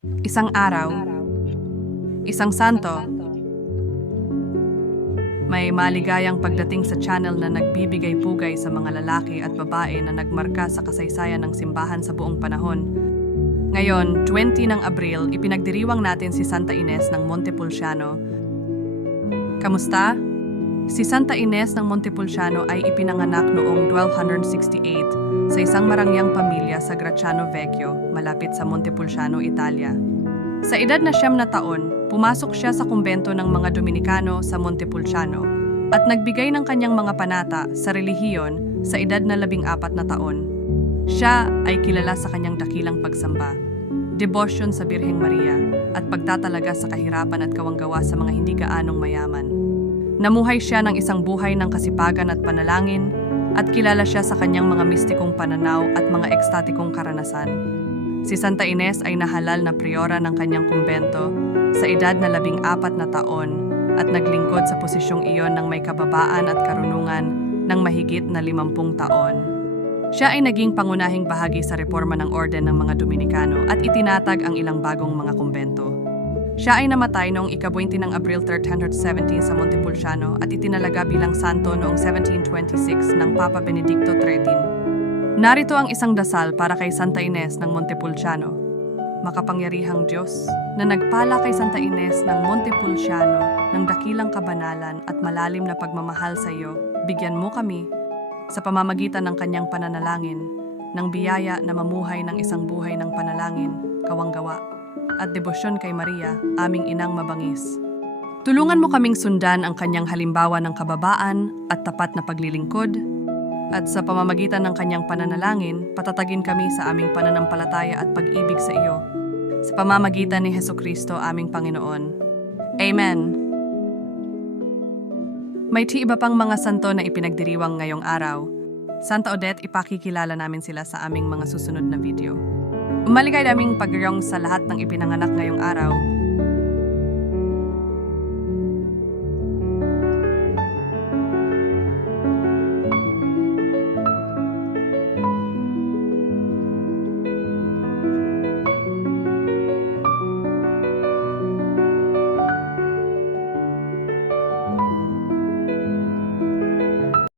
Isang araw, isang santo, may maligayang pagdating sa channel na nagbibigay pugay sa mga lalaki at babae na nagmarka sa kasaysayan ng simbahan sa buong panahon. Ngayon, 20 ng Abril, ipinagdiriwang natin si Santa Ines ng Montepulciano. Kamusta? Si Santa Ines ng Montepulciano ay ipinanganak noong 1268 sa isang marangyang pamilya sa Gracciano Vecchio, malapit sa Montepulciano, Italia. Sa edad na siyam na taon, pumasok siya sa kumbento ng mga Dominikano sa Montepulciano at nagbigay ng kanyang mga panata sa relihiyon sa edad na labing apat na taon. Siya ay kilala sa kanyang dakilang pagsamba, debosyon sa Birheng Maria at pagtatalaga sa kahirapan at kawanggawa sa mga hindi gaanong mayaman. Namuhay siya ng isang buhay ng kasipagan at panalangin at kilala siya sa kanyang mga mistikong pananaw at mga ekstatikong karanasan. Si Santa Ines ay nahalal na priora ng kanyang kumbento sa edad na labing apat na taon at naglingkod sa posisyong iyon ng may kababaan at karunungan ng mahigit na limampung taon. Siya ay naging pangunahing bahagi sa reforma ng Orden ng mga Dominikano at itinatag ang ilang bagong mga kumbento. Siya ay namatay noong ika-20 ng Abril 1317 sa Montepulciano at itinalaga bilang santo noong 1726 ng Papa Benedicto XIII. Narito ang isang dasal para kay Santa Ines ng Montepulciano. Makapangyarihang Diyos na nagpala kay Santa Ines ng Montepulciano ng dakilang kabanalan at malalim na pagmamahal sa iyo, bigyan mo kami sa pamamagitan ng kanyang pananalangin ng biyaya na mamuhay ng isang buhay ng panalangin, kawanggawa, at debosyon kay Maria, aming inang mabangis. Tulungan mo kaming sundan ang kanyang halimbawa ng kababaan at tapat na paglilingkod, at sa pamamagitan ng kanyang pananalangin, patatagin kami sa aming pananampalataya at pag-ibig sa iyo. Sa pamamagitan ni Heso Kristo, aming Panginoon. Amen. May ti iba pang mga santo na ipinagdiriwang ngayong araw. Santa Odette, ipakikilala namin sila sa aming mga susunod na video. Umaligay naming pagyong sa lahat ng ipinanganak ngayong araw